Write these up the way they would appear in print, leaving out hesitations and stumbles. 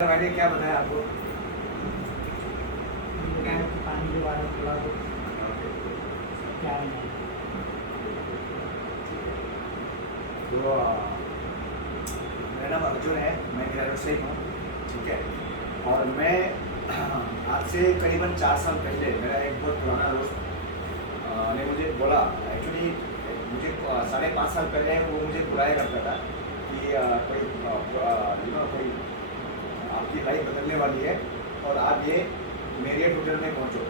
मैंने क्या बताया आपको? पानी के बारे में थोड़ा क्या है। तो मेरा नाम अर्जुन है, मैं ग्रेजुएट से ही हूँ, ठीक है। और मैं आज से करीबन 4 साल पहले मेरा एक बहुत पुराना दोस्त ने मुझे बोला, एक्चुअली मुझे 5.5 साल पहले वो मुझे बुलाया करता था कि कोई आपकी लाइफ बदलने वाली है और आप ये मेरियट होटल में पहुँचो।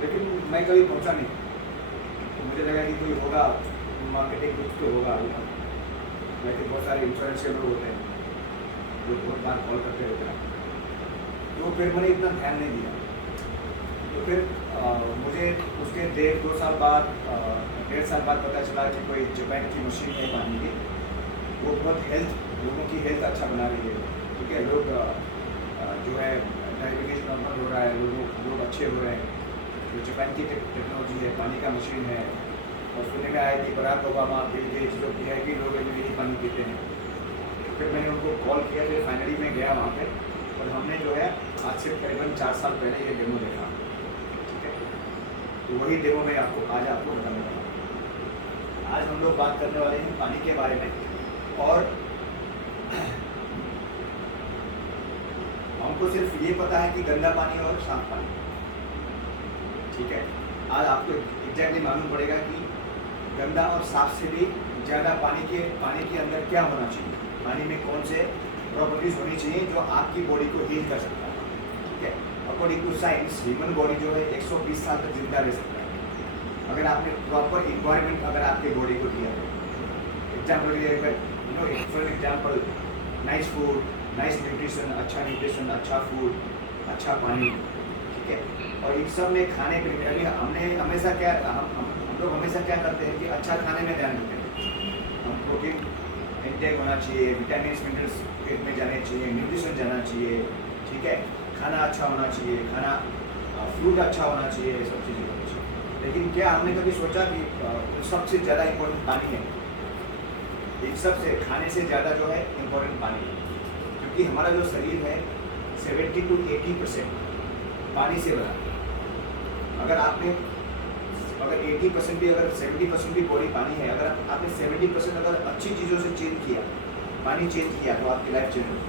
लेकिन मैं कभी पहुँचा नहीं, तो मुझे लगा कि कोई होगा, मार्केटिंग ग्रुप तो होगा, वैसे बहुत सारे इंश्योरेंस के लोग होते हैं जो बहुत बार कॉल करते होते हैं। तो फिर मैंने इतना ध्यान नहीं दिया। तो फिर मुझे उसके 1.5-2 साल बाद 1.5 साल बाद पता चला कि कोई जापान की मशीन है पानी की, वो बहुत लोगों की हेल्थ अच्छा बना रही है, ठीक है। लोग जो है डायबिटीज नॉर्मल हो रहा है, लोग अच्छे हो रहे हैं। जो जापान की टेक्नोलॉजी है, पानी का मशीन है। और सुनने में आया कि बराक ओबामा, बिल गेट्स लोग है कि लोग यही पानी पीते हैं। फिर मैंने उनको कॉल किया, फिर फाइनली मैं गया वहाँ पे और हमने जो है आज से करीबन 4 साल पहले ये डेमो देखा, ठीक है। तो वही डेमो मैं आज आपको बताने वाला हूँ। आज हम लोग बात करने वाले हैं पानी के बारे में। और हमको सिर्फ ये पता है कि गंदा पानी और साफ पानी, ठीक है। आज आपको एग्जैक्टली मालूम पड़ेगा कि गंदा और साफ से भी ज़्यादा पानी के अंदर क्या होना चाहिए, पानी में कौन से प्रॉपर्टीज होनी चाहिए जो आपकी बॉडी को हील कर सकता है, ठीक है। According to science human body जो है 120 साल तक जिंदा रह सकता है अगर आपने प्रॉपर इन्वायरमेंट अगर आपके बॉडी को दिया है। For example nice food, nice nutrition, अच्छा फूड, अच्छा पानी, ठीक है। और इन सब में खाने पीने अभी हम लोग हमेशा क्या करते हैं कि अच्छा खाने में ध्यान देते हैं। हम प्रोटीन इंटेक होना चाहिए, विटामिन मिनरल्स पेट में जाने चाहिए, न्यूट्रिशन जाना चाहिए, ठीक है। खाना अच्छा होना चाहिए, फ्रूट अच्छा होना चाहिए, ये सब चीज़ें होनी चाहिए। लेकिन क्या हमने कभी सोचा कि सबसे ज़्यादा इम्पोर्टेंट पानी है? इन सब से खाने से ज़्यादा जो है इम्पोर्टेंट पानी है, क्योंकि हमारा जो शरीर है 70 to 80% पानी से बना है। अगर 80% भी, अगर 70% भी बॉडी पानी है, अगर आपने 70% अगर अच्छी चीज़ों से चेंज किया, पानी चेंज किया, तो आपकी लाइफ चेंज होगी।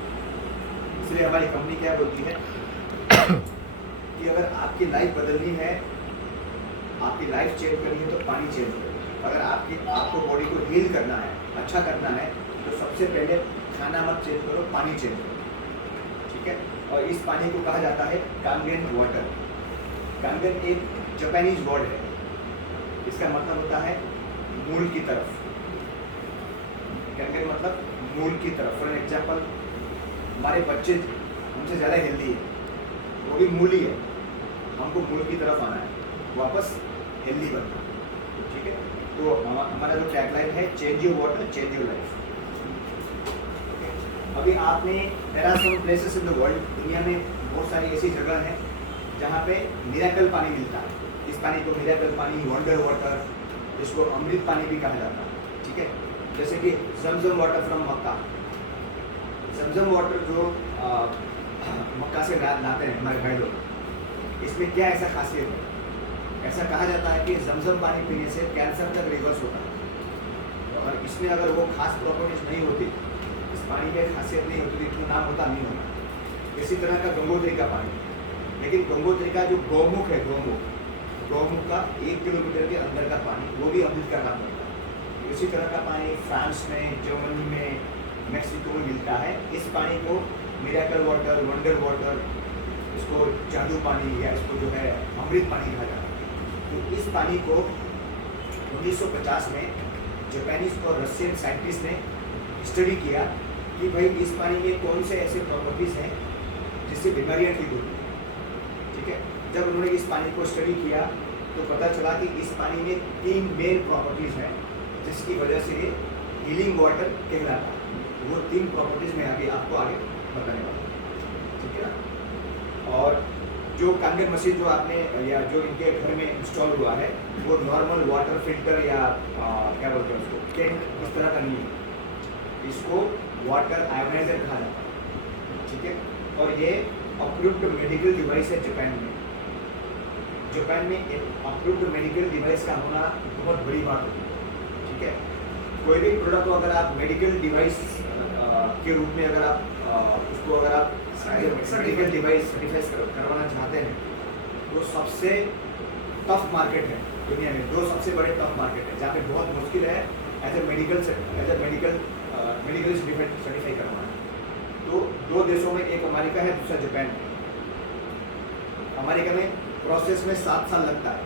इसलिए हमारी कंपनी क्या बोलती है कि अगर आपकी लाइफ बदलनी है, आपकी लाइफ चेंज करनी है, तो पानी चेंज करो। अगर आपको बॉडी को हील करना है, अच्छा करना है, तो सबसे पहले खाना मत चेंज करो, पानी चेंज करो, ठीक है। और इस पानी को कहा जाता है कांगेन वाटर। कांगेन एक जापानीज वर्ड है, इसका मतलब होता है मूल की तरफ। कांगेन मतलब मूल की तरफ। फॉर एग्जाम्पल हमारे बच्चे हमसे ज़्यादा हेल्दी है, वो भी मूल ही है, हमको मूल की तरफ आना है, वापस हेल्दी बनना, ठीक है। तो हमारा जो टैगलाइन है, change your water change your life. अभी आपने there are some places in the world, दुनिया में बहुत सारी ऐसी जगह हैं जहाँ पे मिरेकल पानी मिलता है। इस पानी को मिरेकल पानी, वंडर वाटर, इसको अमृत पानी भी कहा जाता है, ठीक है। जैसे कि Zamzam water from Mecca. Zamzam water जो मक्का से लाते हैं हमारे भाई लोग, इसमें क्या ऐसा खासियत है? ऐसा कहा जाता है कि जमजम पानी पीने से कैंसर तक रिवर्स होता है। और इसमें अगर वो खास प्रॉपर्टीज नहीं होती, इस पानी में खासियत नहीं होती, इतना नाम होता नहीं होता। इसी तरह का गंगोत्री का पानी, लेकिन गंगोत्री का जो गौमुख है, गौमुख का 1 किलोमीटर के अंदर का पानी, वो भी अमृत का काम करता है। इसी तरह का पानी फ्रांस में, जर्मनी में, मैक्सिको में मिलता है। इस पानी को मिरेकल वाटर, वंडर वाटर, इसको जादू पानी या इसको जो है अमृत पानी कहा जाता है। तो इस पानी को 1950 में जापानीज और रशियन साइंटिस्ट ने स्टडी किया कि भाई इस पानी में कौन से ऐसे प्रॉपर्टीज़ हैं जिससे बीमारियाँ ठीक होती हैं, ठीक है। जब उन्होंने इस पानी को स्टडी किया तो पता चला कि इस पानी में 3 मेन प्रॉपर्टीज़ हैं जिसकी वजह से ये हीलिंग वाटर कहलाता है। वो 3 प्रॉपर्टीज़ मैं आपको आगे बताने वाला हूँ, ठीक है ना। और जो कांगेन मशीन जो आपने या जो इनके घर में इंस्टॉल हुआ है, वो नॉर्मल वाटर फिल्टर या क्या बोलते हैं उसको, टैंक, इस तरह का नहीं है। इसको वाटर आयोनाइजर कहा जाता है, ठीक है। और ये अप्रूव्ड मेडिकल डिवाइस है जापान में। जापान में एक अप्रूव्ड मेडिकल डिवाइस का होना बहुत बड़ी बात होती है, ठीक है। कोई भी प्रोडक्ट को अगर आप मेडिकल डिवाइस के रूप में अगर आप उसको अगर आप मेडिकल डिवाइस सर्टिफाई करवाना चाहते हैं तो सबसे टफ मार्केट है दुनिया में। दो सबसे बड़े टफ मार्केट है जहाँ पे बहुत मुश्किल है एज ए मेडिकल सर्टिफाई करवाना। तो दो देशों में, एक अमेरिका है, दूसरा जापान है। अमेरिका में प्रोसेस में 7 साल लगता है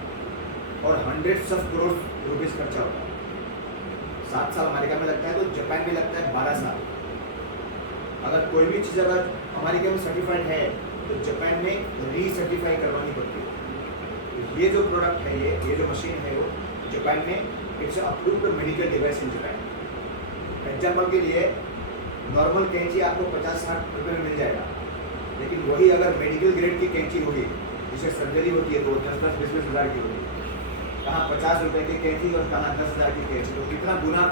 और hundreds of crore रुपीस खर्चा होता है। 7 साल अमेरिका में लगता है तो जापान में लगता है 12 साल। अगर कोई भी चीज़ अगर अमेरिका में सर्टिफाइड है तो जापान में रीसर्टिफाई करवानी पड़ती है। तो ये जो प्रोडक्ट है, ये जो मशीन है वो जापान में it's approved medical device in Japan. Example के लिए नॉर्मल कैंची आपको 50-60 रुपये में मिल जाएगा, लेकिन वही अगर मेडिकल ग्रेड की कैंची होगी जिसे सर्जरी होती है तो 10-20 हज़ार की होगी। कहाँ 50 रुपये की कैंची और कहाँ 10,000 की कैंची, तो कितना गुना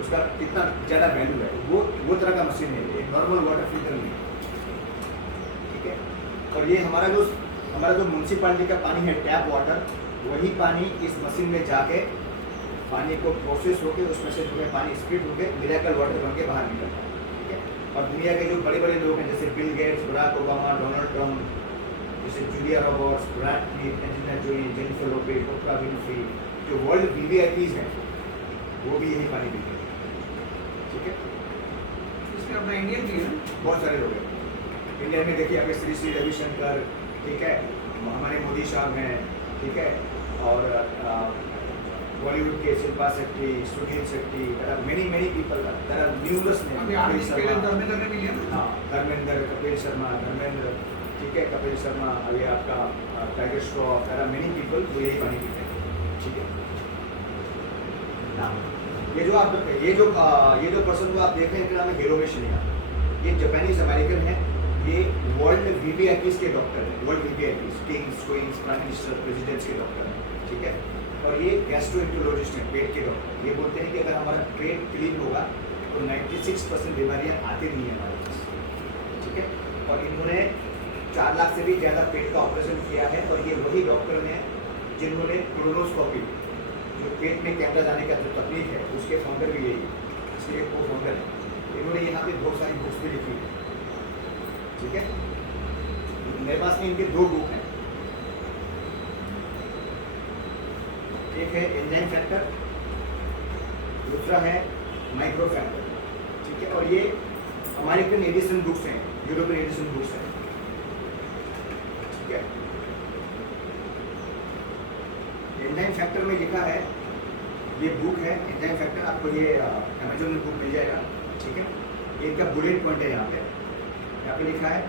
उसका कितना ज़्यादा वैल्यू है। वो तरह का मशीन है ये, नॉर्मल वाटर फिल्टर में, ठीक है। और ये हमारा जो म्यूनसिपालिटी का पानी है, टैप वाटर, वही पानी इस मशीन में जाके पानी को प्रोसेस होकर उसमें से जो है पानी स्प्लिट होकर मिरेकल वाटर बन के बाहर निकलता है, ठीक है। और दुनिया के जो बड़े बड़े लोग हैं जैसे Bill Gates, Barack Obama, Donald Trump, जैसे Julia Roberts, Brad Pitt, Angelina Jolie, Jennifer Lopez, Oprah Winfrey, जो वर्ल्ड VVIPs हैं वो भी यही पानी पीते हैं, ठीक है। इसमें अपना इंडियन भी है, बहुत सारे लोग हैं इंडिया में। देखिए अगर श्री रविशंकर, ठीक है, हमारे मोदी साहब हैं, ठीक है, और बॉलीवुड के Shilpa Shetty, Sunil Shetty, many people, there are numerous names. Dharmendra ने भी लिया ना। हाँ, धर्मेंद्र, कपिल शर्मा, ठीक है, कपिल शर्मा, अभी आपका Tiger Shroff, there are many people जो यही पानी पीते हैं, ठीक है। हाँ, ये जो पर्सन को आप देख रहे हैं, इनका नाम है हिरोमी शिनिया। ये जापानीज अमेरिकन है। ये वर्ल्ड VVIPs के डॉक्टर हैं, world VVIPs, kings, queens, prime minister, presidents के डॉक्टर हैं, ठीक है। और ये गैस्ट्रोएंटरोलॉजिस्ट हैं, पेट के डॉक्टर। ये बोलते हैं कि अगर हमारा पेट क्लीन होगा तो 96% बीमारियाँ आती नहीं है हमारे पास, ठीक है। और इन्होंने 4 लाख से भी ज़्यादा पेट का ऑपरेशन किया है। और ये वही डॉक्टर हैं जिन्होंने कोलोनोस्कोपी, जो पेट में कैमरा जाने का जो तकनीक है, उसके फाउंडर भी यही है, इसलिए को फाउंडर है। इन्होंने यहाँ पे बहुत सारी बुक्स भी लिखी है, ठीक है। मेरे पास में इनके 2 बुक हैं, एक है एंजाइम फैक्टर, दूसरा है माइक्रो फैक्टर, ठीक है। और ये अमेरिकन एडिशन बुक्स हैं, यूरोपियन एडिशन बुक्स हैं, ठीक है। एंजाइम फैक्टर में लिखा है, ये बुक है एंजाइम फैक्टर, आपको ये अमेजोन में बुक मिल जाएगा, ठीक है। इनका बुलेट पॉइंट है यहाँ पे लिखा है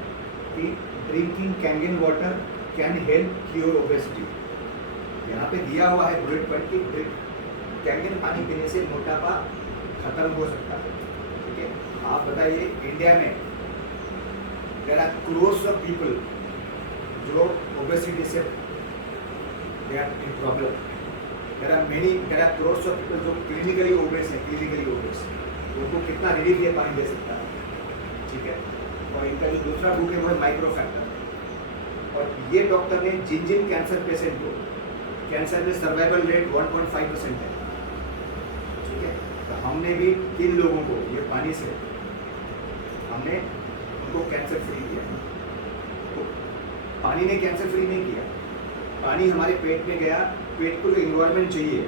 कि drinking Kangen water can help cure obesity. यहाँ पे दिया हुआ है बुलेट पॉइंट कि कैंगन पानी पीने से मोटापा खत्म हो सकता है, ठीक है। आप बताइए इंडिया में there are crores of people जो ओबेसिटी से they are in problem. There are crores of people जो क्लिनिकली ओबेस है, उनको कितना रिलीफ ये पानी दे सकता है, ठीक है। और इनका जो दूसरा बुक है वो है माइक्रो फैक्टर। और ये डॉक्टर ने जिन कैंसर पेशेंट को, कैंसर में सर्वाइवल रेट 1.5% है, ठीक है। तो हमने भी 3 लोगों को ये पानी से हमने उनको कैंसर फ्री किया। तो पानी ने कैंसर फ्री नहीं किया, पानी हमारे पेट में गया, पेट को जो इन्वायरमेंट चाहिए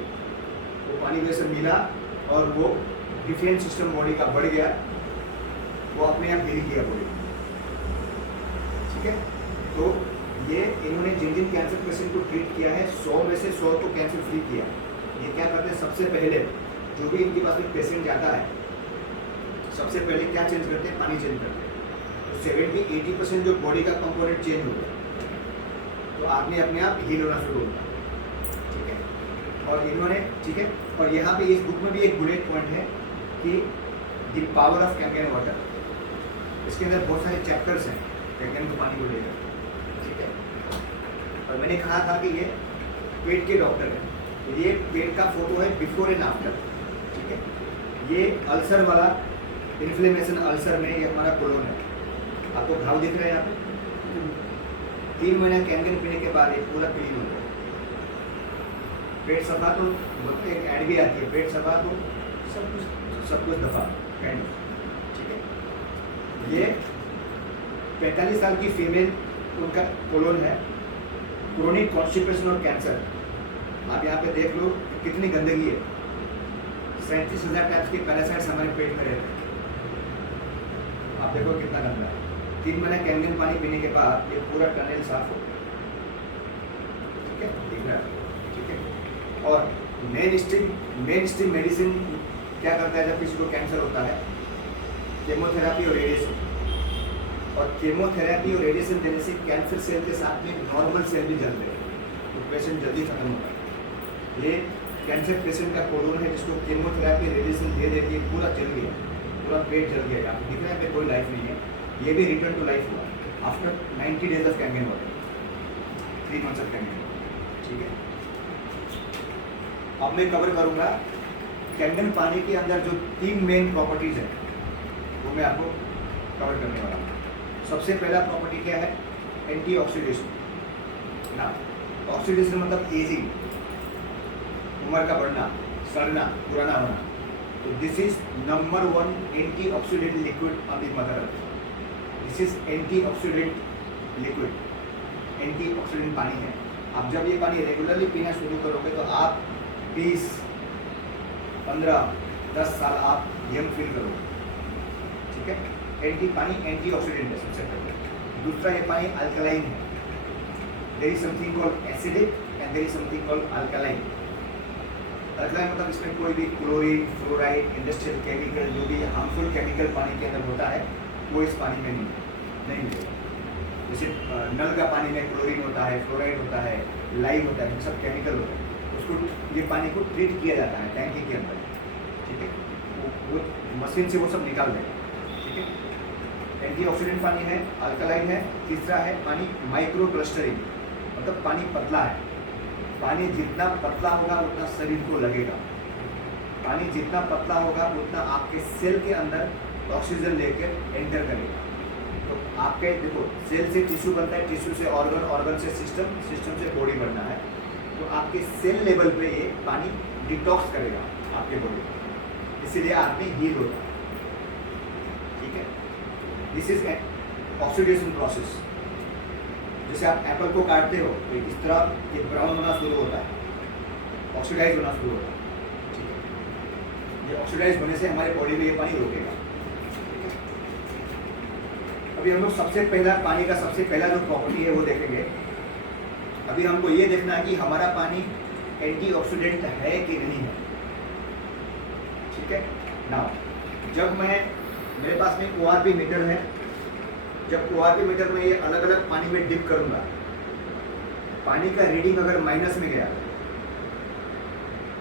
वो पानी में से मिला और वो डिफेंस सिस्टम बॉडी का बढ़ गया, वो अपने आप हील किया बॉडी, ठीक है। तो ये इन्होंने जिन कैंसर पेशेंट को ट्रीट किया है 100 में से 100 को कैंसर फ्री किया। ये क्या करते हैं, सबसे पहले जो भी इनके पास में पेशेंट जाता है, सबसे पहले क्या चेंज करते हैं, पानी चेंज करते हैं। तो 70-80% जो बॉडी का कंपोनेंट चेंज हो गया तो आदमी अपने आप हील होना शुरू होता है, ठीक है। और इन्होंने, ठीक है, और यहाँ पे इस बुक में भी एक बुलेट पॉइंट है कि the power of Kangen water. इसके अंदर बहुत सारे चैप्टर्स हैं कैंगन को पानी को लेकर, ठीक है। और मैंने कहा था कि ये पेट के डॉक्टर हैं, तो ये पेट का फोटो है बिफोर एंड आफ्टर, ठीक है। ये अल्सर वाला, इन्फ्लेमेशन अल्सर में ये हमारा कोलोन है, आपको घाव दिख रहा है यहाँ पे? 3 महीना कैंगन पीने के बाद ये पूरा क्लीन हो गया। पेट सफा तो एक ऐड भी आती है, पेट सफा तो सब कुछ दफा कैंड। ठीक है, ये 45 साल की फीमेल, उनका कोलोन है, क्रोनिक कॉन्स्टिपेशन और कैंसर। आप यहाँ पे देख लो कितनी गंदगी है। 37,000 टाइप्स के पैरासाइट्स हमारे पेट में रहते हैं। आप देखो कितना गंदा है। 3 महीना कैंगन पानी पीने के बाद ये पूरा टनल साफ हो गया। ठीक है, दिख रहा है? ठीक है, और मेन स्ट्रीम मेडिसिन क्या करता है जब किसी को कैंसर होता है? केमोथेरापी और रेडिएशन। और केमोथेरापी और रेडिएशन देने से कैंसर सेल के साथ में नॉर्मल सेल भी जलते हैं, तो पेशेंट जल्दी खत्म होता है। ये कैंसर पेशेंट का कोलोन है जिसको केमोथेरापी रेडिएशन दे देती है, पूरा जल गया, पूरा पेट जल गया। आपको दिख रहा है कोई लाइफ नहीं है। ये भी रिटर्न टू लाइफ हुआ after 90 days of Kangen water, 3 months of Kangen. ठीक है, अब मैं कवर करूंगा कैंगन पानी के अंदर जो 3 मेन प्रॉपर्टीज है वो मैं आपको कवर करने वाला हूँ। सबसे पहला प्रॉपर्टी क्या है? एंटीऑक्सीडेशन। ना, ऑक्सीडेशन मतलब एजिंग, उम्र का बढ़ना, सड़ना, पुराना होना। तो this is number 1 antioxidant liquid on the mother earth. This is antioxidant liquid, antioxidant पानी है। आप जब ये पानी रेगुलरली पीना शुरू करोगे तो आप 20, 15, 10 साल आप यंग फील करोगे। ठीक है, पानी एंटीऑक्सीडेंट है सबसे पहले। दूसरा, ये पानी अल्कलाइन है। There is something called acidic and there is something called alkaline. Alkaline मतलब इसमें कोई भी क्लोरीन, फ्लोराइड, इंडस्ट्रियल केमिकल, जो भी हार्मफुल केमिकल पानी के अंदर होता है वो इस पानी में नहीं मिलेगा। जैसे नल का पानी में क्लोरीन होता है, फ्लोराइड होता है, लाइम होता है, सब केमिकल होता है। उसको ये पानी को ट्रीट किया जाता है टैंकी के अंदर। ठीक है, वो मशीन से वो सब निकाल देगा। ठीक है, एंटीऑक्सीडेंट पानी है, अल्कलाइन है। तीसरा है पानी माइक्रो क्लस्टरिंग, मतलब पानी पतला है। पानी जितना पतला होगा उतना शरीर को लगेगा। पानी जितना पतला होगा उतना आपके सेल के अंदर ऑक्सीजन लेकर एंटर करेगा। तो आपके देखो, सेल से टिश्यू बनता है, टिश्यू से ऑर्गन, ऑर्गन से सिस्टम, सिस्टम से बॉडी बनना है। तो आपके सेल लेवल पे ये पानी डिटॉक्स करेगा आपके बॉडी को, इसीलिए आदमी हील होता है। ठीक है, दिस इज ऑक्सीडेशन प्रोसेस। जैसे आप एप्पल को काटते हो तो इस तरह ये ब्राउन होना शुरू होता है, ऑक्सीडाइज होना शुरू होता है। ठीक है, ये ऑक्सीडाइज होने से हमारे बॉडी में ये पानी रोकेगा। अभी हम लोग सबसे पहला पानी का सबसे पहला जो प्रॉपर्टी है वो देखेंगे। अभी हमको ये देखना है कि हमारा पानी एंटीऑक्सीडेंट है कि नहीं है। ठीक है, नाउ जब मेरे पास में ORP मीटर है, जब ORP मीटर में ये अलग अलग पानी में डिप करूंगा, पानी का रीडिंग अगर माइनस में गया,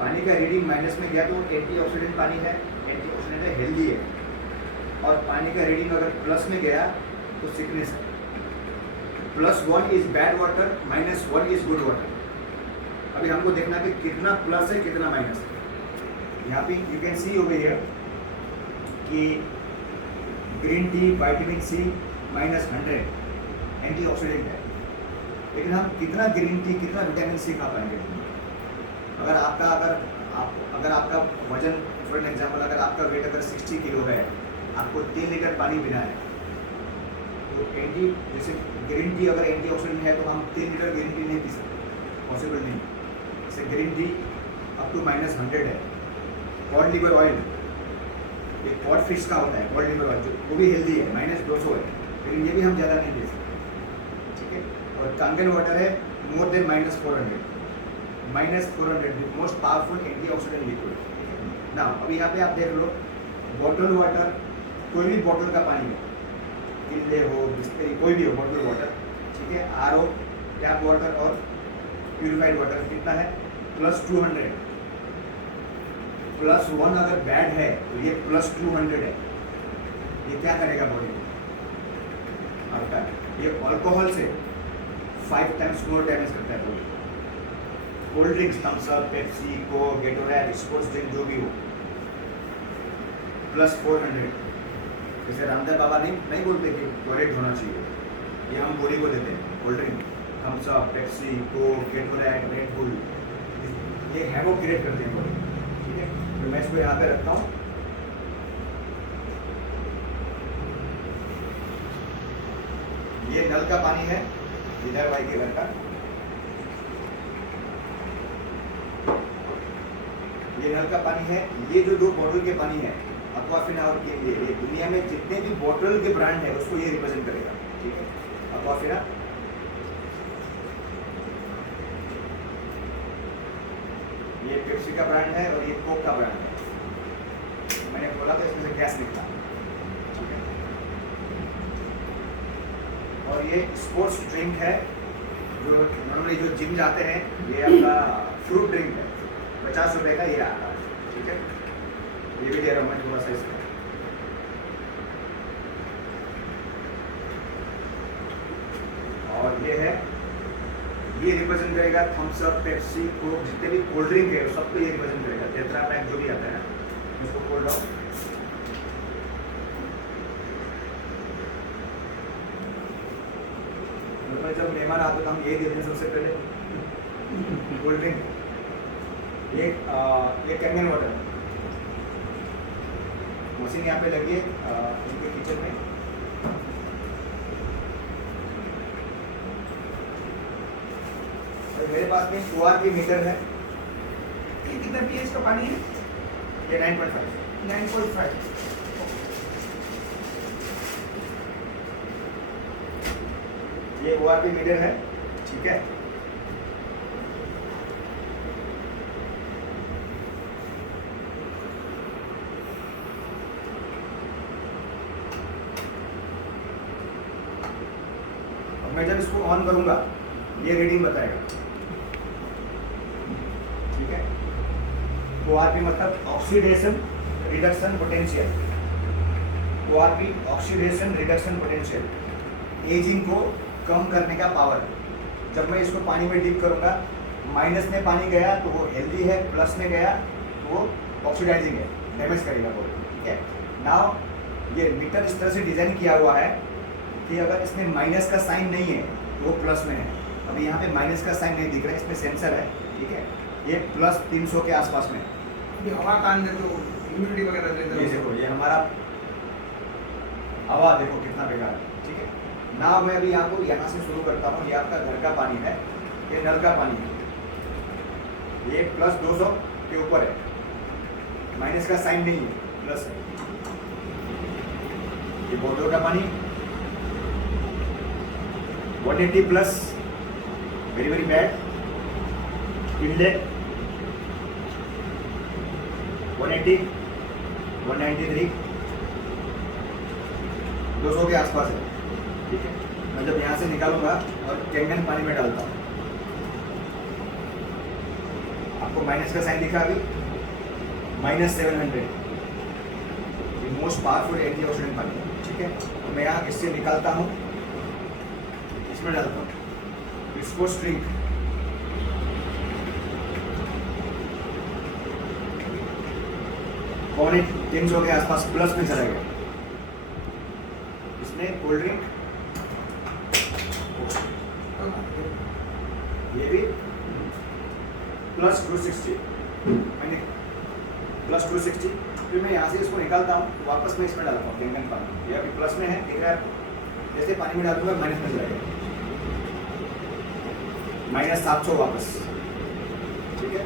पानी का रीडिंग माइनस में गया तो एंटीऑक्सीडेंट पानी है, एंटीऑक्सीडेंट है, हेल्दी है। और पानी का रीडिंग अगर प्लस में गया तो सिकनेस है। +1 is bad water, -1 is good water. अभी हमको देखना कि कितना प्लस है कितना माइनस है। यहाँ पे you can see over here कि green tea, vitamin C -100 antioxidant है। लेकिन हम कितना ग्रीन टी, कितना विटामिन C खा पाएंगे? अगर आपका वजन, फॉर एग्जाम्पल अगर आपका वेट अगर 60 किलो है, आपको 3 लीटर पानी पीना है, तो जैसे ग्रीन टी अगर एंटीऑक्सीडेंट है तो हम 3 लीटर ग्रीन टी नहीं पी सकते, पॉसिबल नहीं। जैसे ग्रीन टी अप टू -100 है। कॉड लिवर ऑयल, ये कॉड फिश का होता है, कॉड लिवर ऑयल, वो भी हेल्दी है, -200 है, लेकिन ये भी हम ज़्यादा नहीं ले सकते। ठीक है, और कांगन वाटर है more than -400, most powerful antioxidant liquid. ना अभी यहाँ पे आप देख लो, बॉटल वाटर, कोई भी बॉटल का पानी है, किले हो, बिस्लरी, कोई भी हो बॉटल वाटर। ठीक है, RO, टैप वाटर और प्यूरिफाइड वाटर कितना है? +200। +1 अगर बैड है तो ये +200 है। ये क्या करेगा बॉडी को? आपका ये अल्कोहल से 5 टाइम्स मोर डैमेज करता है body. Cold drinks, Thums Up, Pepsi, Coke, Gatorade, sports drink जो भी हो, +400। जैसे रामदेव बाबा नहीं बोलते कि टॉयलेट होना चाहिए, ये हम बॉडी को देते हैं। Cold drink, Thums Up, Pepsi, Coke, Gatorade, Red Bull, ये हैवोक क्रिएट करते हैं बॉडी। ठीक है, तो मैं इसको यहाँ पे रखता हूँ। ये नल का पानी है विजय भाई के घर का। ये नल का पानी है। ये जो 2 बॉटल के पानी है अक्वाफिना और केन, ये दुनिया में जितने भी बॉटल के ब्रांड है उसको ये रिप्रेजेंट करेगा। ठीक है, अक्वाफिना, ये पेप्सी का ब्रांड है और ये कोक का ब्रांड है। मैंने बोला था इसमें से गैस निकला। ठीक है, और ये स्पोर्ट्स ड्रिंक है जो नॉर्मली जो जिम जाते हैं, ये आपका फ्रूट ड्रिंक है, 50 रुपए का ये आता है। ठीक है, ये भी दे रहा हूँ मैं थोड़ा सा इसमें। और ये है, ये रिप्रेजेंट करेगा थम्स अप, पेप्सी, कोक, जितने भी कोल्ड ड्रिंक है सबको ये रिप्रेजेंट करेगा। टेट्रा पैक जो भी आता है ना, इसको खोल रहा हूँ। जब मेहमान आते तो हम यही देते हैं सबसे पहले, कोल्ड ड्रिंक। ये कैंगन वाटर मशीन यहाँ पे लगी है इनके किचन में। तो मेरे पास में ORP मीटर है। ये कितना pH का पानी है? ये 9.5। 9.5। ये ORP मीटर है। ठीक है, अब मैं जब इसको ऑन करूंगा ये रीडिंग बताएगा। ठीक है, ORP मतलब oxidation reduction potential. ORP oxidation reduction potential, ageing को कम करने का पावर। जब मैं इसको पानी में डिप करूंगा, माइनस में पानी गया तो वो हेल्दी है, प्लस में गया तो वो ऑक्सीडाइजिंग है, डैमेज करेगा बॉडी। ठीक है, नाउ ये मीटर इस तरह से डिजाइन किया हुआ है कि अगर इसमें माइनस का साइन नहीं है तो वो प्लस में है। अभी यहाँ पे माइनस का साइन नहीं दिख रहा है, इसमें सेंसर है। ठीक है, ये प्लस 300 के आसपास में। ये हवा का अंदर तो ह्यूमिडिटी वगैरह रहता ये है। देखो, ये हमारा हवा देखो कितना बेकार है। ठीक है, ना मैं अभी आपको यहाँ से शुरू करता हूँ। ये आपका घर का पानी है, ये नल का पानी है। ये प्लस 200 के ऊपर है, माइनस का साइन नहीं है, प्लस है। ये बोतल का पानी 180 plus, very very bad. Inlet 180, 193, 200 के आसपास है। ठीक है, मैं जब यहाँ से निकालूंगा और कैंगन पानी में डालता हूँ, आपको माइनस का साइन दिखा अभी, -700, ये मोस्ट पावरफुल एंटीऑक्सीडेंट पानी है। ठीक है, तो मैं यहाँ इससे निकालता हूँ, इसमें डालता हूँ स्पोर्ट्स ड्रिंक। पौने 300 के आसपास प्लस में चला गया। इसमें कोल्ड ड्रिंक, ये भी प्लस 260, मैंने प्लस 260। फिर मैं यहाँ से इसको निकालता हूँ, वापस मैं इसमें डालता हूँ कैंगन पानी। ये अभी प्लस में है, दिख रहा है। जैसे पानी में डालूंगा माइनस में जाएगा, -700 वापस। ठीक है,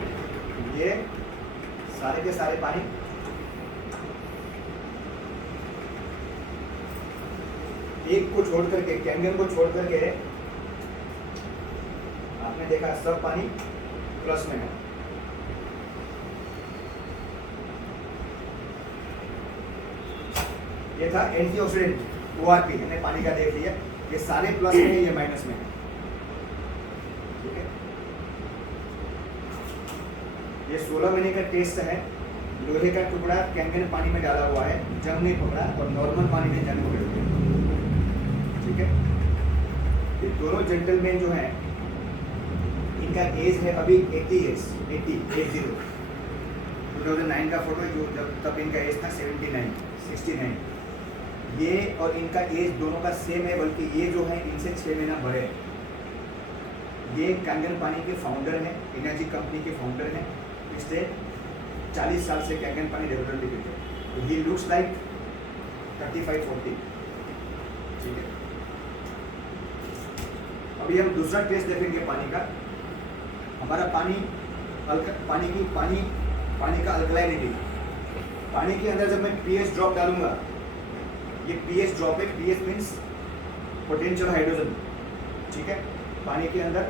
ये सारे के सारे पानी एक को छोड़ करके, कैंगन को छोड़ करके आपने देखा सब पानी प्लस में है। ये था एंटीऑक्सीडेंट ORP, हमने पानी का देख लिया। ये सारे प्लस में है, ये माइनस में है। ठीक है, ये 16 महीने का टेस्ट है। लोहे का टुकड़ा कैंगन पानी में डाला हुआ है, जंग नहीं पकड़ा, और नॉर्मल पानी में जंग पकड़ गया। ठीक है, ये दोनों जेंटलमैन जो हैं, इनका एज है अभी 80 इयर्स, 80 2009 का फोटो, जो जब तब इनका एज था 79, 69। ये और इनका एज दोनों का सेम है, बल्कि ये जो है इनसे 6 महीना बड़े हैं। ये कैंगन पानी के फाउंडर हैं, एनर्जी कंपनी के फाउंडर हैं। पिछले 40 साल से कैंगन पानी डेवलपमेंट करते हैं। तो ही लुक्स लाइक 35-40। ठीक है, अभी हम दूसरा टेस्ट देखेंगे पानी का। हमारा पानी का अल्कलाइनिटी, पानी के अंदर जब मैं पीएच ड्रॉप डालूंगा, ये पीएच ड्रॉप है, पीएच मीन्स पोटेंशियल हाइड्रोजन। ठीक है, पानी के अंदर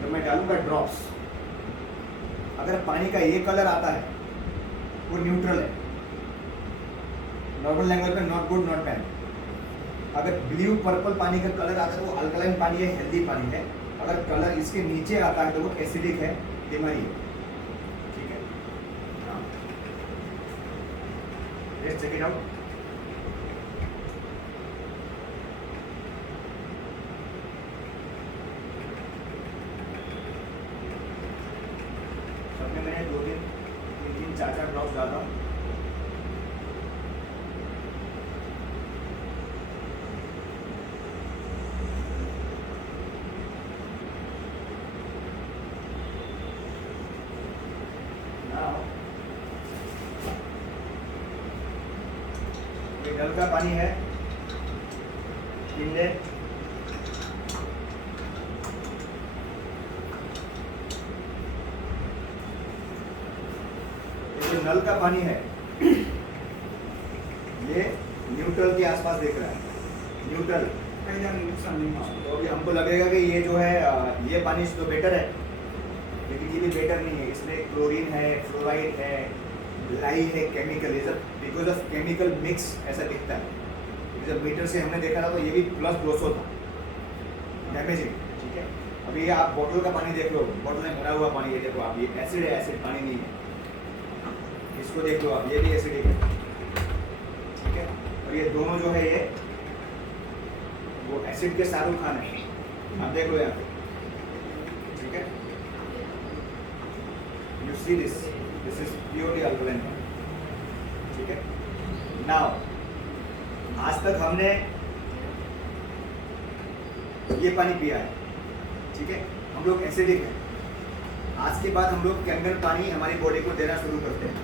जब मैं डालूंगा ड्रॉप्स, अगर पानी का ये कलर आता है वो न्यूट्रल है, नॉर्मल लैंग्वेज में नॉट गुड नॉट बैड। अगर ब्लू पर्पल पानी का कलर आता है तो वो अल्कलाइन पानी है, हेल्दी पानी है। अगर कलर इसके नीचे आता है तो वो एसिडिक है, बीमारी है। ठीक है, लेट्स चेक इट आउट। सबने मैंने 2-3 4 ड्रॉप्स डाला। ये नल का पानी है, इनलेट। ये जो नल का पानी है ये न्यूट्रल के आसपास देख रहा है, न्यूट्रल। कहीं ज़्यादा नुकसान नहीं है। तो अभी हमको लगेगा कि ये जो है ये पानी से तो बेटर है, लेकिन ये भी बेटर नहीं है। इसमें क्लोरीन है, फ्लोराइड है, लाई है, केमिकल, ये सब बिकॉज ऑफ केमिकल मिक्स ऐसा दिखता है। जब मीटर से हमने देखा था तो ये भी प्लस 200 था, डैमेजिंग। ठीक है, अभी ये आप बोतल का पानी देख लो, बोतल में भरा हुआ पानी, ये देखो आप, ये एसिड है, एसिड पानी नहीं है। इसको देख लो आप, ये भी एसिडिक है। ठीक है, और ये दोनों जो है ये वो एसिड के शाहरुख खान है, आप देख लो यहाँ पे। ठीक है, you see this is purely alkaline. ठीक है, नाउ आज तक हमने ये पानी पिया है। ठीक है, हम लोग एसिडिक हैं। आज के बाद हम लोग कैंगन पानी हमारी बॉडी को देना शुरू करते हैं,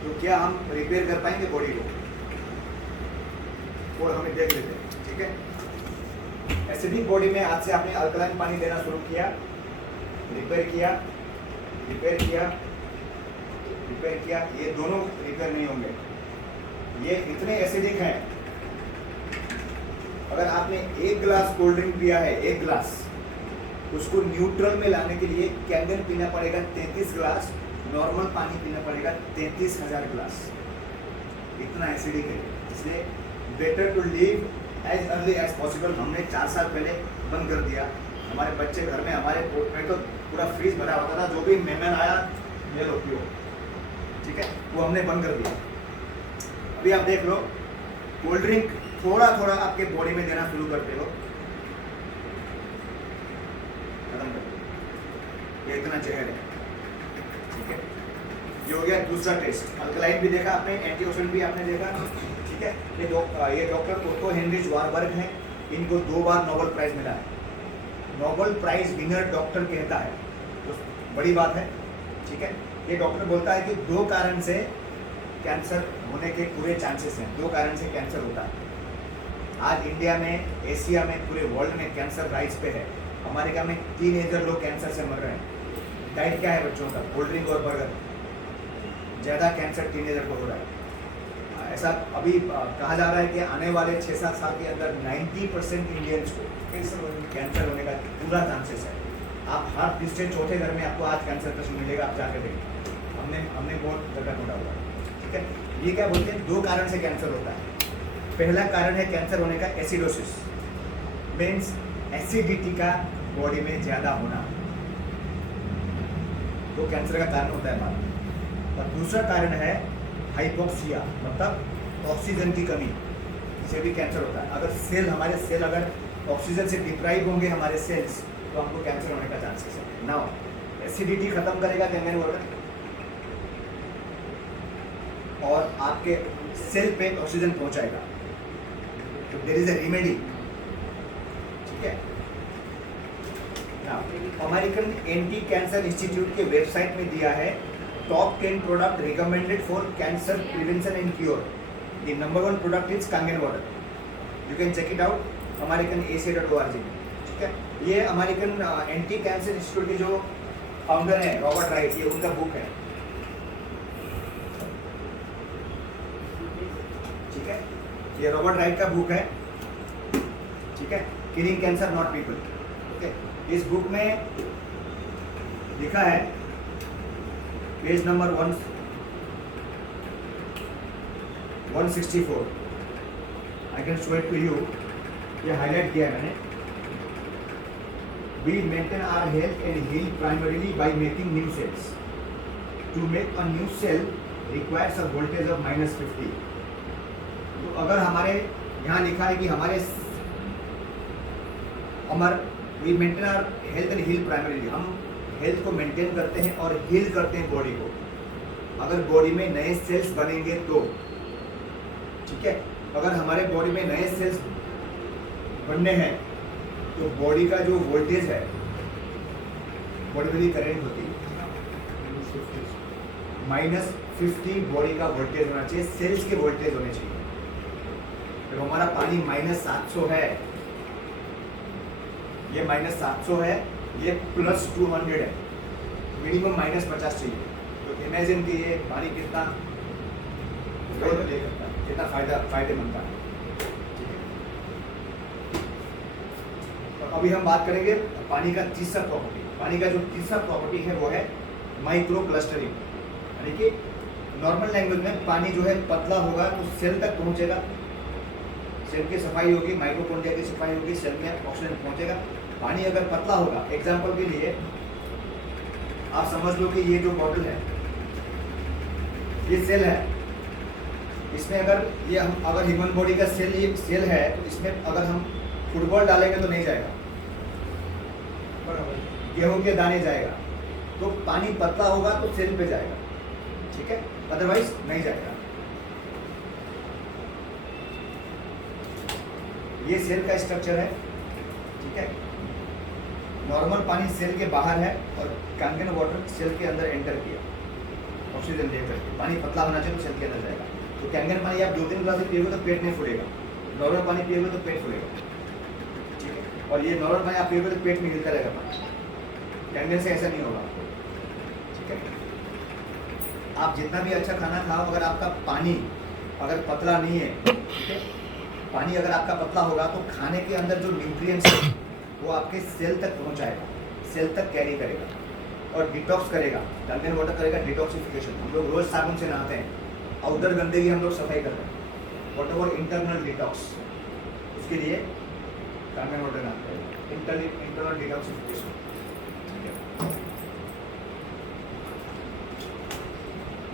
तो क्या हम रिपेयर कर पाएंगे बॉडी को? और हमें देख लेते हैं। ठीक है, एसिडिक बॉडी में आज से आपने अल्कलाइन पानी देना शुरू किया, रिपेयर किया, रिपेयर किया, रिपेयर किया, ये दोनों रिपेयर नहीं होंगे। ये इतने एसिडिक हैं, अगर आपने 1 गिलास कोल्ड ड्रिंक पिया है, 1 गिलास, उसको न्यूट्रल में लाने के लिए कैंगन पीना पड़ेगा 33 गिलास, नॉर्मल पानी पीना पड़ेगा 33,000 गिलास। इतना एसिडिक है, इसलिए better to leave as early as possible. हमने 4 साल पहले बंद कर दिया। हमारे बच्चे घर में, हमारे पोर्ट में तो पूरा फ्रीज भरा होता था, जो भी मेहमान आया ये लो पियो। ठीक है, वो हमने बंद कर दिया। अभी आप देख लो, कोल्ड ड्रिंक थोड़ा थोड़ा आपके बॉडी में देना शुरू करते हो, खत्म कर दो। ये इतना जहर है। ठीक है, ये हो गया दूसरा टेस्ट। अल्कलाइन भी देखा आपने, एंटीऑक्सीडेंट भी आपने देखा। ठीक है, ये डॉक्टर ओटो हेनरिच वारबर्ग हैं, इनको 2 बार नोबेल प्राइज मिला है। नोबेल प्राइज विनर डॉक्टर कहता है तो बड़ी बात है। ठीक है, ये डॉक्टर बोलता है कि 2 कारण से कैंसर होने के पूरे चांसेस हैं, 2 कारण से कैंसर होता है। आज इंडिया में, एशिया में, पूरे वर्ल्ड में कैंसर राइज पे है। अमेरिका में टीनेजर लोग कैंसर से मर रहे हैं। डाइट क्या है बच्चों का? कोल्ड ड्रिंक और बर्गर। ज़्यादा कैंसर टीनेजर को हो रहा है। ऐसा अभी कहा जा रहा है कि आने वाले 6-7 साल के अंदर 90% इंडियंस को कैंसर होने का पूरा चांसेस है। आप हर तीसरे चौथे घर में आपको आज कैंसर पेशेंट मिलेगा, आप जाकर देखिए। हमने बहुत जगह ढूंढा हुआ है। ठीक है, ये क्या बोलते हैं, 2 कारण से कैंसर होता है। पहला कारण है कैंसर होने का एसिडोसिस, मीन्स एसिडिटी का बॉडी में ज़्यादा होना, तो कैंसर का कारण होता है बात। और दूसरा कारण है हाइपोक्सिया, मतलब ऑक्सीजन की कमी, इससे भी कैंसर होता है। अगर हमारे सेल अगर ऑक्सीजन से डिप्राइव होंगे हमारे सेल्स, तो हमको कैंसर होने का चांसेस है। नाउ एसिडिटी खत्म करेगा कैंगन वाटर, और आपके सेल पे ऑक्सीजन पहुंचाएगा। देयर इज अ रेमेडी, ठीक है। अमेरिकन एंटी कैंसर इंस्टीट्यूट के वेबसाइट में दिया है top 10 product recommended for cancer prevention and cure. The number 1 product is Kangen water, you can check it out americanaca.org में, ठीक है। ये अमेरिकन एंटी कैंसर इंस्टीट्यूट के जो फाउंडर हैं रॉबर्ट राइट, ये उनका बुक है, ठीक है। ये रॉबर्ट राइट का बुक है, ठीक है, killing cancer not people, okay. इस बुक में लिखा है page number 164, I can show it to you, ये हाईलाइट किया है मैंने। We maintain our health and heal primarily by making new cells. To make a new cell requires a voltage of -50. तो अगर हमारे यहाँ लिखा है कि we maintain our health and heal primarily, हम हेल्थ को मेंटेन करते हैं और हील करते हैं बॉडी को। अगर बॉडी में नए सेल्स बनेंगे तो, ठीक है, अगर हमारे बॉडी में नए सेल्स बनने हैं तो बॉडी का जो वोल्टेज है, बॉडी में करंट होती है -50 बॉडी का वोल्टेज होना चाहिए, सेल्स के वोल्टेज होने चाहिए। तो हमारा पानी -700 है, ये -700 है, ये +200 है, मिनिमम -50 चाहिए। तो इमेजिन कि ये पानी कितना कितना फायदेमंद है। अभी हम बात करेंगे पानी का तीसरा प्रॉपर्टी। पानी का जो तीसरा प्रॉपर्टी है वो है माइक्रो क्लस्टरिंग, यानी कि नॉर्मल लैंग्वेज में पानी जो है पतला होगा तो सेल तक पहुंचेगा, सेल की सफाई होगी, माइटोकॉन्ड्रिया की सफाई होगी, सेल में ऑक्सीजन पहुंचेगा। पानी अगर पतला होगा, एग्जांपल के लिए आप समझ लो कि ये जो बॉटल है, ये सेल है, इसमें अगर ह्यूमन बॉडी का सेल है तो इसमें अगर हम फुटबॉल डालेंगे तो नहीं जाएगा, गेहूं के दाने जाएगा। तो पानी पतला होगा तो सेल पे जाएगा, ठीक है, अदरवाइज नहीं जाएगा। ये सेल का स्ट्रक्चर है, ठीक है। नॉर्मल पानी सेल के बाहर है और कांगेन वाटर सेल के अंदर एंटर किया ऑक्सीजन लेकर के। पानी पतला होना चाहिए तो सेल के अंदर जाएगा। तो कांगेन पानी आप 2-3 गिलास पियोगे तो पेट नहीं फूलेगा, नॉर्मल पानी पियोगे तो पेट फूलेगा, ठीक है। और ये नॉर्मल पानी आप पियोगे तो पेट में हिलता रहेगा पानी, कांगेन से ऐसा नहीं होगा, ठीक है। आप जितना भी अच्छा खाना खाओ, अगर आपका पानी अगर पतला नहीं है, ठीक है, पानी अगर आपका पतला होगा तो खाने के अंदर जो न्यूट्रिएंट्स है वो आपके सेल तक पहुंचाएगा, सेल तक कैरी करेगा और डिटॉक्स करेगा। कांगेन वाटर करेगा डिटॉक्सिफिकेशन। हम लोग रोज साबुन से नहाते हैं, आउटर गंदगी हम लोग सफाई करते हैं, वॉट एवर इंटरनल डिटॉक्स, उसके लिए कांगेन वाटर नहाते हैं, इंटरनल डिटॉक्सिफिकेशन।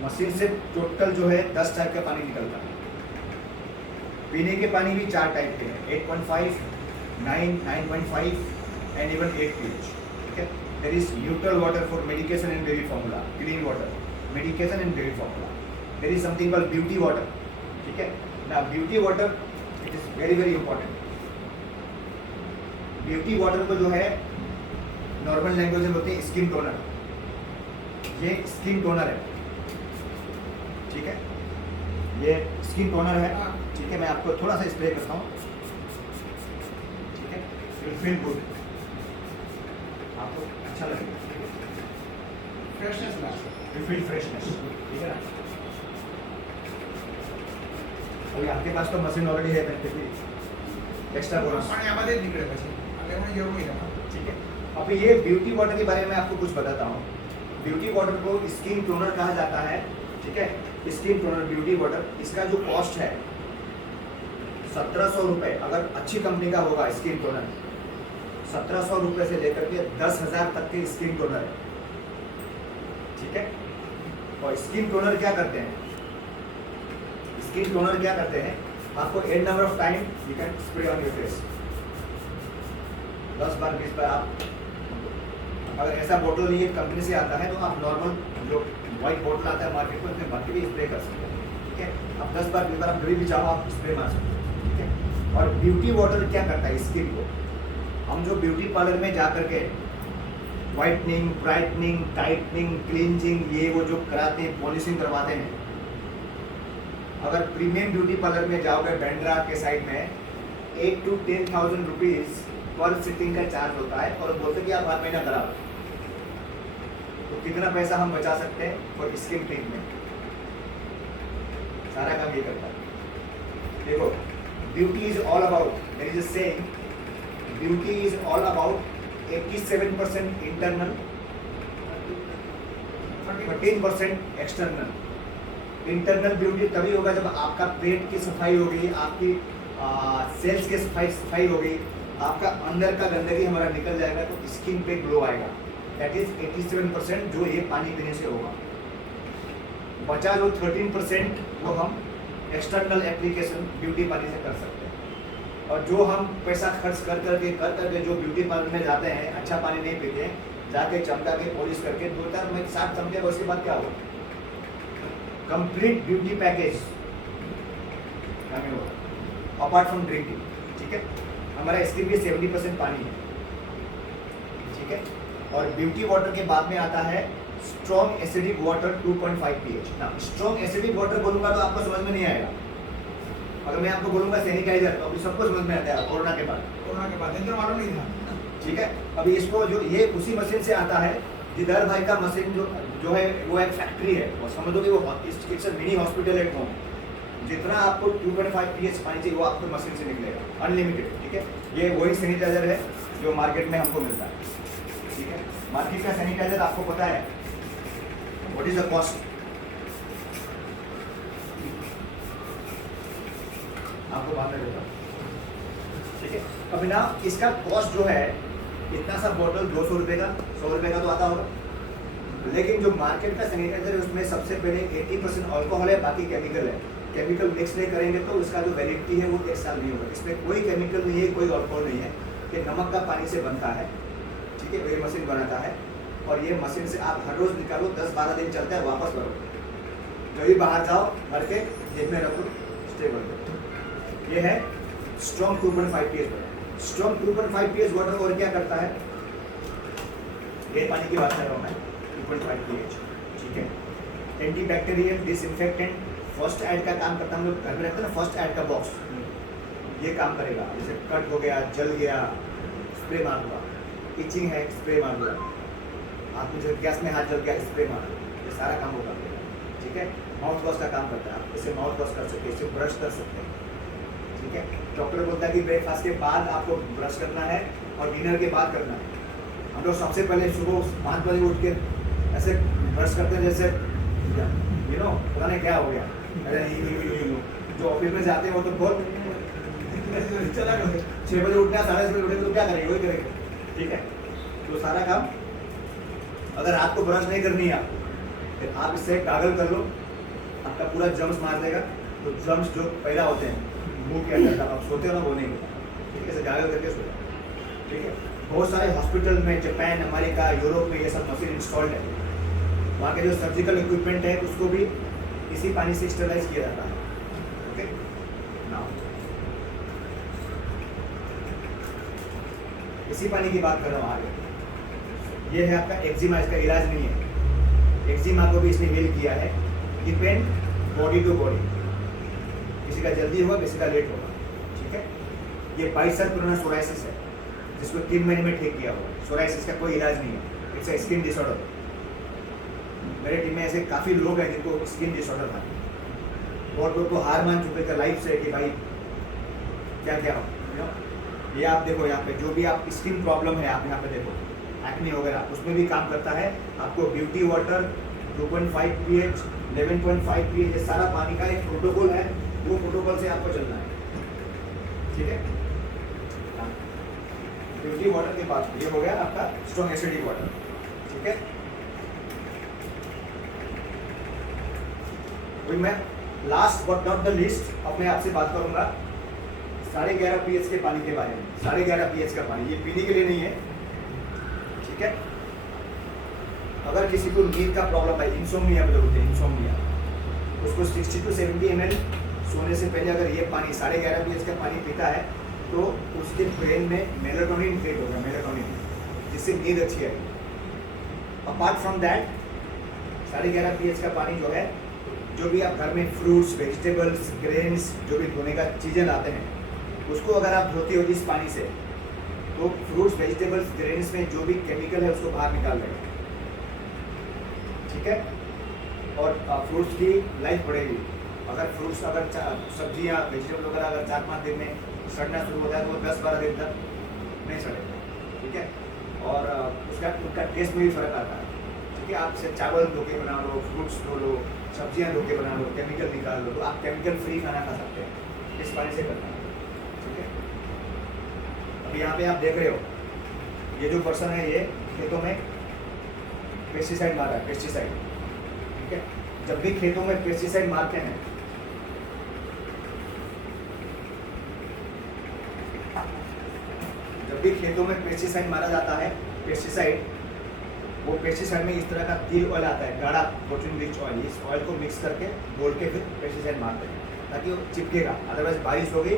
मशीन से टोटल जो है 10 टाइप का पानी निकलता है। पीने के पानी भी 4 टाइप के हैं, 8.5, 9, 9.5 एंड इवन 8 pH, ठीक है। There is neutral water for medication and baby formula, clean water, medication and baby formula. There is something called beauty water, ठीक है ना। Beauty water it is very very important. Beauty water को जो है normal language में बोलते हैं skin toner, ये स्किन टोनर है, ठीक है, ये स्किन टोनर है, ठीक है। मैं आपको थोड़ा सा स्प्रे करता हूँ, ठीक है, यू फील गुड, आपको अच्छा लगेगा, फ्रेशनेस ना, यू फील फ्रेशनेस, ठीक है ना। अभी आपके पास तो मशीन ऑलरेडी है, एक्स्ट्रा बोनस, ठीक है। अभी ये ब्यूटी वाटर के बारे में आपको कुछ बताता हूँ। ब्यूटी वाटर को स्किन टोनर कहा जाता है, ठीक है। स्किन टोनर ब्यूटी वाटर, इसका जो कॉस्ट है 1700 रुपये, अगर अच्छी कंपनी का होगा स्किन टोनर, 1700 रुपये से लेकर के 10,000 तक के स्किन टोनर है, ठीक है। और स्किन टोनर क्या करते हैं, स्किन टोनर क्या करते हैं, आपको an number of time you can spray on your face, 10 बार 20 बार। आप अगर ऐसा बोतल ये कंपनी से आता है तो आप नॉर्मल जो वाइट बोतल आता है मार्केट में, भर के भी स्प्रे कर सकते हैं, ठीक है। आप 10 बार 20 बार आप कभी भी चाहो आप स्प्रे मार सकते हैं, ठीक है। और ब्यूटी वाटर क्या करता है स्किन को? हम जो ब्यूटी पार्लर में जा करके वाइटनिंग, ब्राइटनिंग, टाइटनिंग, क्लींजिंग ये वो जो कराते हैं, पॉलिशिंग करवाते हैं, अगर प्रीमियम ब्यूटी पार्लर में जाओगे बैंड्रा के साइड में 8 to 10,000 रुपीज़ पर सिटिंग का चार्ज होता है और बोलते हैं कि आप हर महीना कराओ। तो कितना पैसा हम बचा सकते हैं फॉर स्किन ट्रीटमेंट? सारा काम ये करता है। देखो, beauty is all about, there is a saying, beauty is all about 87% internal, 13% external. Internal beauty तभी होगा जब आपका पेट की सफाई होगी, आपकी सेल्स की सफाई होगी, आपका अंदर का गंदगी हमारा निकल जाएगा तो स्किन पे ग्लो आएगा। दैट इज 87% जो ये पानी पीने से होगा। बचा जो 13% वो हम एक्सटर्नल एप्लीकेशन ब्यूटी पानी से कर सकते हैं। और जो हम पैसा खर्च कर करके जो ब्यूटी पार्लर में जाते हैं, अच्छा पानी नहीं पीते हैं, जाके चमका के पॉलिश करके 2-4 मिनट 7 चमके, उसके बाद क्या होगा? कंप्लीट ब्यूटी पैकेज हमें होगा अपार्ट फ्रॉम ड्रिंकिंग। ठीक है, हमारा स्किन भी 70% पानी है। ठीक है, और ब्यूटी वाटर के बाद में आता है स्ट्रॉन्ग एसिडिक वाटर 2.5 pH। ना, स्ट्रॉन्ग एसिडिक वाटर बोलूंगा तो आपको समझ में नहीं आएगा। अगर मैं आपको बोलूंगा सैनिटाइजर तो अभी सबको समझ में आता है कोरोना के बाद इतना मालूम नहीं था। ठीक है, अभी इसको जो ये उसी मशीन से आता है। जिधर भाई का मशीन जो है वो एक फैक्ट्री है, और समझ लो कि वो it's mini hospital at home. जितना आपको 2.5 pH पानी चाहिए वो आपको मशीन से निकलेगा अनलिमिटेड। ठीक है, ये वही सैनिटाइजर है जो मार्केट में हमको मिलता है। ठीक है, मार्केट का सैनिटाइजर आपको पता है व्हाट इज द कॉस्ट? आपको बात में देता हूँ। ठीक है, अभी ना इसका कॉस्ट जो है इतना सा बॉटल 200 रुपये का, 100 रुपये का तो आता होगा। लेकिन जो मार्केट का सैनिटाइजर है उसमें सबसे पहले 80% अल्कोहल है, बाकी केमिकल है। केमिकल मिक्स नहीं करेंगे तो उसका जो वैलिडिटी है वो 1 साल नहीं होगा। इसमें कोई केमिकल नहीं है, कोई अल्कोहल नहीं है, ये नमक का पानी से बनता है। ठीक है, ये मशीन बनाता है और ये मशीन से आप हर रोज़ निकालो, 10-12 दिन चलता है, वापस भरो। जब भी बाहर जाओ भर के जेब में रखो, स्टेबल करो। ये है strong 2.5 pH water. Strong 2.5 pH water और क्या करता है? ये पानी की बात कर रहा हूँ मैं, 2.5 pH। ठीक है, एंटीबैक्टीरियल, डिसइंफेक्टेंट, फर्स्ट एड का काम करता है। हम लोग घर में रखते हैं ना फर्स्ट एड का बॉक्स, ये काम करेगा। जैसे कट हो गया, जल गया, स्प्रे मार दूंगा। इचिंग है, स्प्रे मार दूंगा। आपको जो गैस में हाथ जल गया, स्प्रे मार दो, ये सारा काम होगा। ठीक है, माउथ वॉश का काम करता है। आप इसे माउथ वॉश कर सकते हैं, इसे ब्रश कर सकते हैं। ठीक है, डॉक्टर बोलता है कि ब्रेकफास्ट के बाद आपको ब्रश करना है और डिनर के बाद करना है। हम लोग सबसे पहले सुबह 5 बजे उठ के ऐसे ब्रश करते हैं जैसे पता नहीं क्या हो गया। जो ऑफिस में जाते हैं वो तो बहुत 6 बजे उठना, 6:30 बजे उठेंगे तो क्या करेंगे? वही करेंगे। ठीक है, तो सारा काम अगर आपको ब्रश नहीं करनी है आपको, फिर आप इससे गागल कर लो, आपका पूरा जम्स मार देगा। तो जम्स जो पैदा होते हैं मुंह के अंदर, आप सोते हो ना, वो नहीं होता। ठीक है, ऐसे गागल करके सो जाओ। ठीक है, बहुत सारे हॉस्पिटल में जापान, अमेरिका, यूरोप में ये सब मशीन इंस्टॉल्ड है। वहाँ के जो सर्जिकल इक्विपमेंट है उसको भी इसी पानी से स्टरलाइज किया जाता है। ओके, नाउ इसी पानी की बात कर रहा हूँ आगे। ये है आपका एक्जिमा, इसका इलाज नहीं है। एक्जिमा को भी इसने हील किया है। डिपेंड बॉडी टू बॉडी, किसी का जल्दी होगा, किसी का लेट होगा। ठीक है, ये बाइसेप्सुलर सोराइसिस है जिसको 3 महीने में ठीक किया हुआ। सोराइसिस का कोई इलाज नहीं है, इट्स अ स्किन डिसऑर्डर। मेरे टीम में ऐसे काफ़ी लोग हैं जिनको स्किन डिसऑर्डर था। बहुत लोग तो हार मान चुके थे लाइफ से कि भाई क्या क्या हो। ये आप देखो यहाँ पे जो भी आप स्किन प्रॉब्लम है, आप यहाँ पे देखो एक्ने वगैरह, उसमें भी काम करता है। आपको ब्यूटी वाटर 2.5 pH, 11.5 pH, ये सारा पानी का एक प्रोटोकॉल है, वो प्रोटोकॉल से आपको चलना है। ठीक है, ब्यूटी वाटर के बाद ये हो गया आपका स्ट्रॉन्ग एसिडिक वाटर। ठीक है, वही मैं last but not the list अब मैं आपसे बात करूंगा 11.5 pH के पानी के बारे में। 11.5 pH का पानी ये पीने के लिए नहीं है। ठीक है, अगर किसी को नींद का प्रॉब्लम है, इंसोम्निया बोलते हैं, इंसोम्निया, उसको 60 to 70 ml सोने से पहले अगर ये पानी 11.5 pH का पानी पीता है तो उसके ब्रेन में मेलाटोनिन क्रिएट होगा, मेलाटोनिन, जिससे नींद अच्छी आएगी। अपार्ट फ्रॉम दैट 11.5 pH का पानी जो है, जो भी आप घर में फ्रूट्स, वेजिटेबल्स, ग्रेन्स, जो भी धोने का चीज़ें लाते हैं, उसको अगर आप धोते हो इस पानी से, तो फ्रूट्स, वेजिटेबल्स, ग्रेन्स में जो भी केमिकल है उसको बाहर निकाल देगा, ठीक है। और फ्रूट्स की लाइफ बढ़ेगी। अगर फ्रूट्स, अगर सब्जियाँ, वेजिटेबल वगैरह अगर 4-5 दिन में सड़ना शुरू होता है तो वो 10-12 दिन तक नहीं सड़ेगा, ठीक है। और उनका टेस्ट में भी फर्क आता है, ठीक है। आप चावल धो के बना लो, फ्रूट्स धो लो, सब्जियाँ धो के बना लो, केमिकल निकाल लो, तो आप केमिकल फ्री खाना खा सकते हैं इस पानी से करना, ठीक है। अब यहाँ पे आप देख रहे हो, ये जो पर्सन है ये खेतों में पेस्टिसाइड मार रहा है, पेस्टिसाइड, ठीक है। जब भी खेतों में पेस्टिसाइड मारते हैं, जब भी खेतों में पेस्टिसाइड मारा जाता है, पेस्टिसाइड, वो पेस्टिसाइड में इस तरह का तिल ऑयल आता है, गाढ़ा प्रोटीन रिच ऑयल, इस ऑयल को मिक्स करके घोल के फिर पेस्टिसाइड मारते हैं ताकि वो चिपकेगा। अदरवाइज बारिश हो गई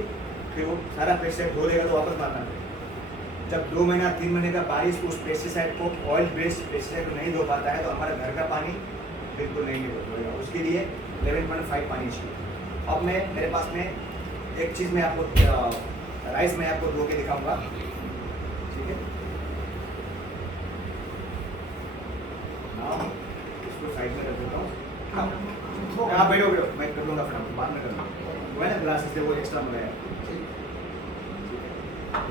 फिर वो सारा पेस्टिसाइड धो लेगा तो वापस मारना पड़ेगा। जब 2 महीना 3 महीने का बारिश उस पेस्टिसाइड को, ऑयल बेस्ड पेस्टिसाइड को नहीं धो पाता है, तो हमारा घर का पानी बिल्कुल नहीं धोएगा। उसके लिए 11.5 पानी चाहिए। अब मेरे पास में एक चीज़ मैं आपको, राइस मैं आपको धो के दिखाऊंगा, ठीक है। इसको साइड में रख देता हूँ। हाँ बैठो, मैं कर लूँगा, फिर बाद में कर लूँगा। वो है ना ग्लासेस से, वो एक्स्ट्रा मंगाया,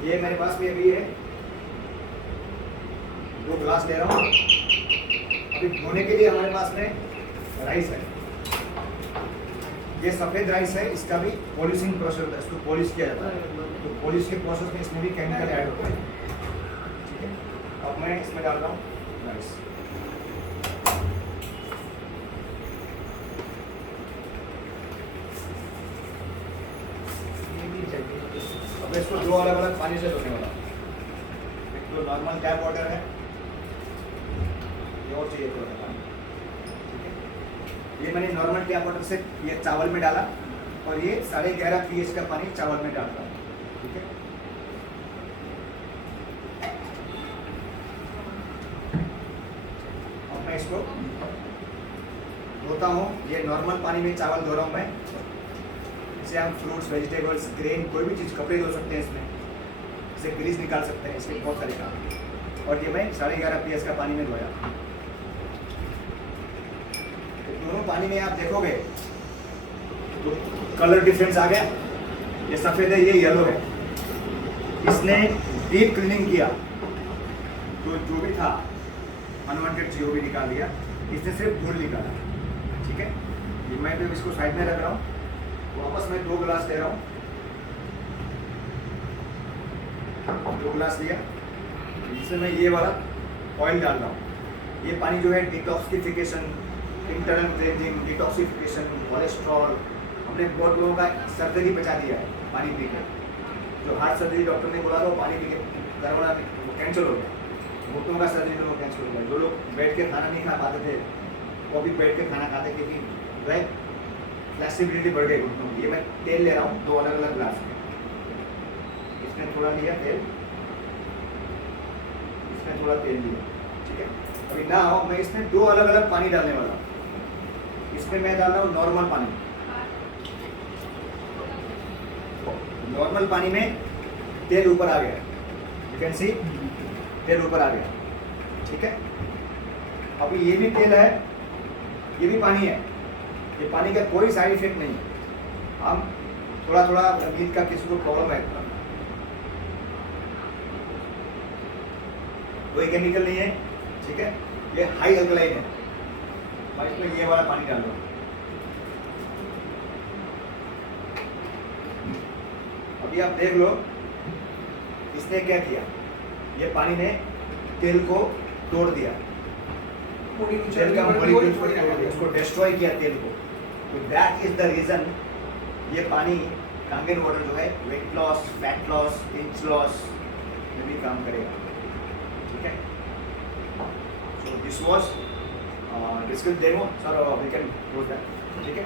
ये मेरे पास में अभी है 2 ग्लास ले रहा हूँ। अभी धोने के लिए हमारे पास में राइस है, ये सफ़ेद राइस है, इसका भी पॉलिशिंग प्रोसेस होता है, इसको पॉलिश किया जाता है, तो पॉलिश के प्रोसेस में इसमें भी केमिकल ऐड होते हैं, ठीक है। अब मैं इसमें डाल रहा हूँ राइस। अब इसको 2 अलग-अलग पानी से धोने वाला, एक तो नॉर्मल टैप वाटर है, ये और चाहिए थोड़ा पानी, ठीक है। ये मैंने नॉर्मल टैप वाटर से ये चावल में डाला, और ये 11.5 pH का पानी चावल में डालता हूँ, ठीक है। अब मैं इसको धोता हूँ, ये नॉर्मल पानी में चावल धो रहा हूँ मैं। इससे हम फ्रूट्स, वेजिटेबल्स, ग्रेन, कोई भी चीज़, कपड़े धो सकते हैं इसमें, इससे ग्रीस निकाल सकते हैं, इसके बहुत सारे काम। और ये मैं 11.5 pH का पानी में धोया। तो दोनों पानी में आप देखोगे तो कलर डिफरेंस आ गया, ये सफ़ेद है, ये येलो है। इसने डीप क्लीनिंग किया, तो जो भी था अनवांटेड चीज़ वो भी निकाल दिया, इसने सिर्फ धूल निकाला, ठीक है। ये मैं तो इसको साइड में रख रहा हूँ, वापस मैं 2 गिलास ले रहा हूँ, 2 गिलास लिया, इसमें मैं ये वाला ऑयल डाल रहा हूँ। ये पानी जो है detoxification, internal cleansing, detoxification, cholesterol, हमने बहुत लोगों का सर्जरी बचा दिया है पानी पी के। जो हार्ट सर्जरी डॉक्टर ने बोला था वो पानी पी के करवाना कैंसिल हो गया, घुटनों का सर्जरी तो कैंसिल हो गया। जो लोग बैठ के खाना नहीं खा पाते थे वो भी बैठ के खाना खाते, क्योंकि जो है फ्लेक्सिबिलिटी बढ़ गई घुटनों की। ये मैं तेल ले रहा हूँ 2 अलग-अलग ग्लास में, इसमें थोड़ा लिया तेल, इसमें थोड़ा तेल लिया, ठीक है। अभी ना हो, मैं इसमें 2 अलग-अलग पानी डालने वाला हूँ। इसमें मैं डाल रहा हूँ नॉर्मल पानी, नॉर्मल पानी में तेल ऊपर आ गया, यू कैन सी तेल ऊपर आ गया, ठीक है। अभी ये भी तेल है, ये भी पानी है, ये पानी का कोई साइड इफेक्ट नहीं है। हम थोड़ा थोड़ा नींद का किसी को प्रॉब्लम है, कोई केमिकल नहीं है, ठीक है। ये हाई अल्कलाइन है, मैं इसमें ये वाला पानी डाल दूँ। अभी आप देख लो इसने क्या किया, ये पानी ने तेल को तोड़ दिया, तेल का मॉलिक्यूल्स को तोड़ दिया, उसको डिस्ट्रॉय किया तेल को। तो दैट इज द रीजन ये पानी कांगेर वाटर जो है weight loss, fat loss, inch loss में भी काम करेगा, ठीक है। So this was discuss demo, sir we can close that, ठीक है।